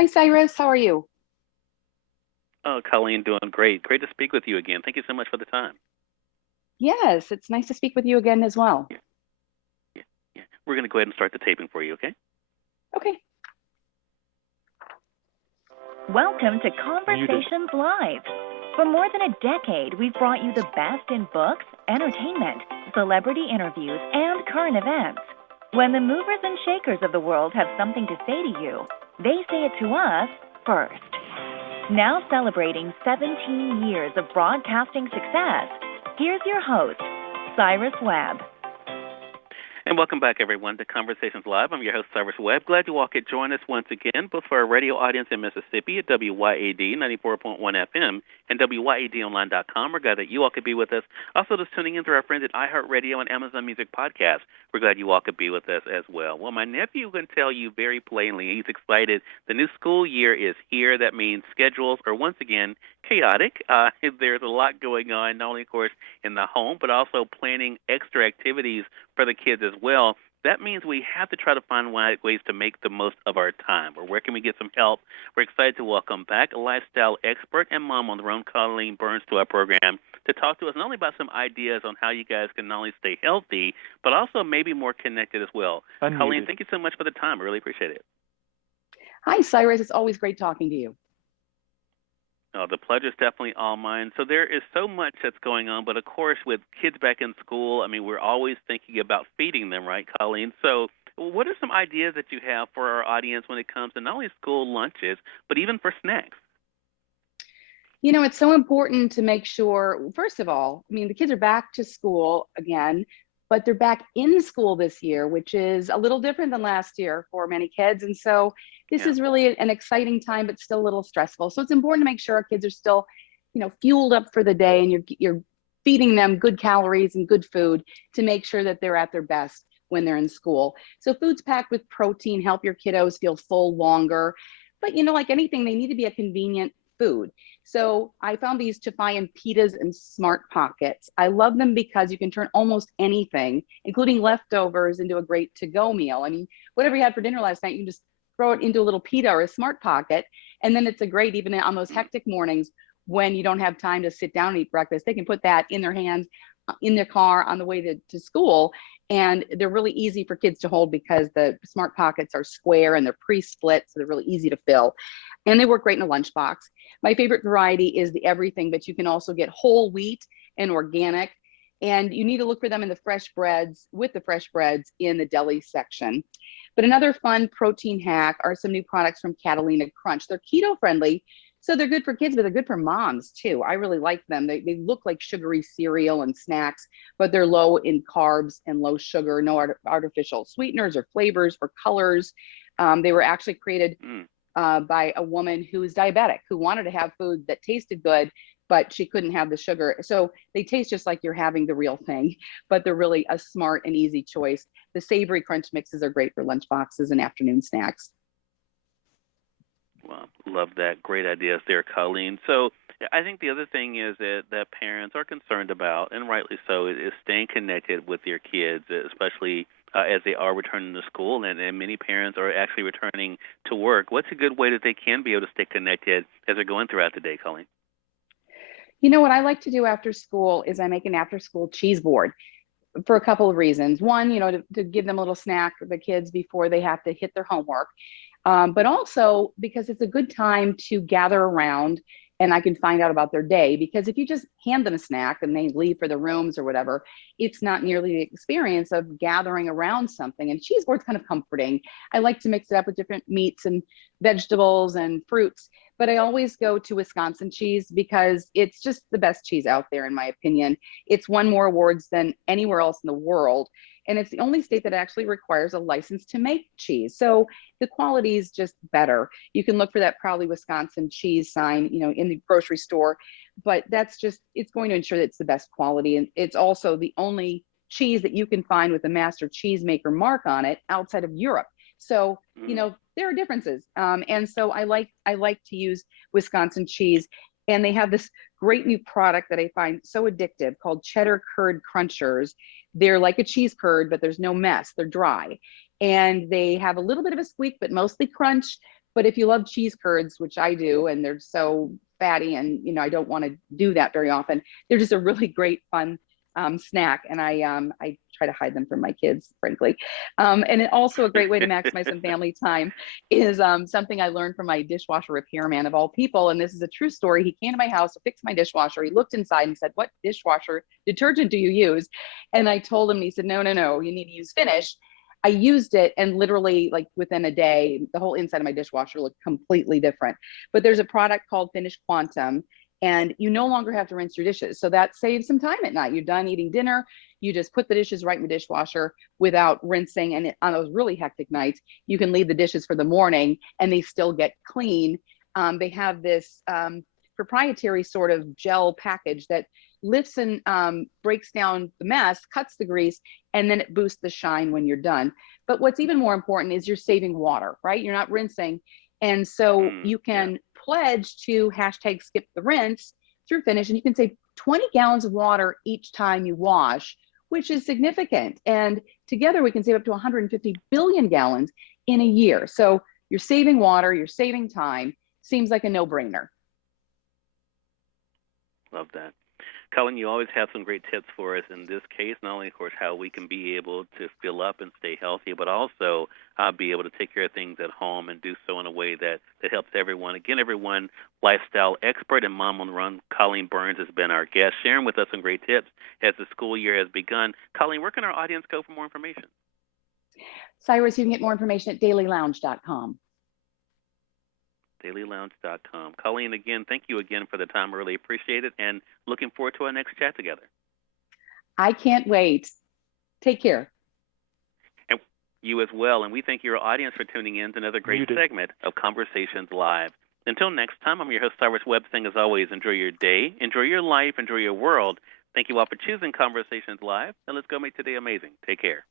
Hi, Cyrus. How are you? Oh, Colleen, doing great. Great to speak with you again. Thank you so much for the time. Yes, it's nice to speak with you again as well. Yeah, yeah, yeah. We're going to go ahead and start the taping for you, okay? Okay. Welcome to Muted. Conversations Live. For more than a decade, we've brought you the best in books, entertainment, celebrity interviews, and current events. When the movers and shakers of the world have something to say to you, they say it to us first. Now celebrating 17 years of broadcasting success, here's your host, Cyrus Webb. And welcome back, everyone, to Conversations Live. I'm your host, Cyrus Webb. Glad you all could join us once again, both for our radio audience in Mississippi at WYAD 94.1 FM and WYADonline.com. We're glad that you all could be with us. Also, just tuning in through our friends at iHeartRadio and Amazon Music Podcast. We're glad you all could be with us as well. Well, my nephew can tell you very plainly he's excited. The new school year is here. That means schedules are once again chaotic. There's a lot going on, not only, of course, in the home, but also planning extra activities for the kids as well. That means we have to try to find ways to make the most of our time. Or where can we get some help? We're excited to welcome back a lifestyle expert and mom on the road, Colleen Burns, to our program to talk to us not only about some ideas on how you guys can not only stay healthy, but also maybe more connected as well. Unmuted. Colleen, thank you so much for the time. I really appreciate it. Hi, Cyrus. It's always great talking to you. The pleasure is definitely all mine. So there is so much that's going on, but of course, with kids back in school, I mean, we're always thinking about feeding them, right, Colleen? So what are some ideas that you have for our audience when it comes to not only school lunches, but even for snacks? You know, it's so important to make sure, first of all, I mean, the kids are back to school again, but they're back in school this year, which is a little different than last year for many kids. And so this Yeah. is really an exciting time, but still a little stressful. So it's important to make sure our kids are still, fueled up for the day, and you're feeding them good calories and good food to make sure that they're at their best when they're in school. So food's packed with protein, help your kiddos feel full longer. But like anything, they need to be a convenient food. So I found these Chifayan pitas and Smart Pockets. I love them because you can turn almost anything, including leftovers, into a great to-go meal. I mean, whatever you had for dinner last night, you can just throw it into a little pita or a Smart Pocket. And then it's a great, even on those hectic mornings when you don't have time to sit down and eat breakfast, they can put that in their hands, in their car on the way to school. And they're really easy for kids to hold because the Smart Pockets are square and they're pre-split, so they're really easy to fill. And they work great in a lunchbox. My favorite variety is the everything, but you can also get whole wheat and organic. And you need to look for them in the fresh breads, with the fresh breads in the deli section. But another fun protein hack are some new products from Catalina Crunch. They're keto friendly, so they're good for kids, but they're good for moms too. I really like them. They look like sugary cereal and snacks, but they're low in carbs and low sugar, no artificial sweeteners or flavors or colors. They were actually created by a woman who is diabetic, who wanted to have food that tasted good, but she couldn't have the sugar. So they taste just like you're having the real thing, but they're really a smart and easy choice. The savory crunch mixes are great for lunch boxes and afternoon snacks. Well, love that. Great ideas there, Colleen. So I think the other thing is that parents are concerned about, and rightly so, is staying connected with their kids, especially as they are returning to school, and many parents are actually returning to work. What's a good way that they can be able to stay connected as they're going throughout the day, Colleen? You know what I like to do after school is I make an after school cheese board for a couple of reasons. One, to give them a little snack for the kids before they have to hit their homework. But also because it's a good time to gather around and I can find out about their day. Because if you just hand them a snack and they leave for the rooms or whatever, it's not nearly the experience of gathering around something. And cheese board's kind of comforting. I like to mix it up with different meats and vegetables and fruits, but I always go to Wisconsin cheese because it's just the best cheese out there, in my opinion. It's won more awards than anywhere else in the world. And it's the only state that actually requires a license to make cheese. So the quality is just better. You can look for that Proudly Wisconsin cheese sign, in the grocery store, but it's going to ensure that it's the best quality. And it's also the only cheese that you can find with a master cheesemaker mark on it outside of Europe. So, there are differences. And so I like to use Wisconsin cheese. And they have this great new product that I find so addictive called Cheddar Curd Crunchers. They're like a cheese curd, but there's no mess. They're dry. And they have a little bit of a squeak, but mostly crunch. But if you love cheese curds, which I do, and they're so fatty and, you know, I don't want to do that very often, they're just a really great, fun snack. And I try to hide them from my kids, frankly. And also a great way to maximize some family time is something I learned from my dishwasher repairman of all people. And this is a true story. He came to my house to fix my dishwasher. He looked inside and said, "What dishwasher detergent do you use?" And I told him, and he said, "No, no, no, you need to use Finish." I used it, and literally, like, within a day, the whole inside of my dishwasher looked completely different. But there's a product called Finish Quantum, and you no longer have to rinse your dishes. So that saves some time at night. You're done eating dinner, you just put the dishes right in the dishwasher without rinsing. And on those really hectic nights, you can leave the dishes for the morning and they still get clean. They have this proprietary sort of gel package that lifts and breaks down the mess, cuts the grease, and then it boosts the shine when you're done. But what's even more important is you're saving water, right? You're not rinsing. And so you can pledge to hashtag skip the rinse through Finish, and you can save 20 gallons of water each time you wash, which is significant. And together we can save up to 150 billion gallons in a year. So you're saving water, you're saving time. Seems like a no-brainer. Love that. Colleen, you always have some great tips for us in this case, not only, of course, how we can be able to fill up and stay healthy, but also be able to take care of things at home and do so in a way that helps everyone. Again, everyone, lifestyle expert and mom on the run, Colleen Burns, has been our guest, sharing with us some great tips as the school year has begun. Colleen, where can our audience go for more information? Cyrus, you can get more information at dailylounge.com. dailylounge.com. Colleen, again, thank you again for the time. I really appreciate it, and looking forward to our next chat together. I can't wait. Take care. And you as well, and we thank your audience for tuning in to another great segment of Conversations Live. Until next time, I'm your host, Cyrus Webb, saying as always, enjoy your day, enjoy your life, enjoy your world. Thank you all for choosing Conversations Live, and let's go make today amazing. Take care.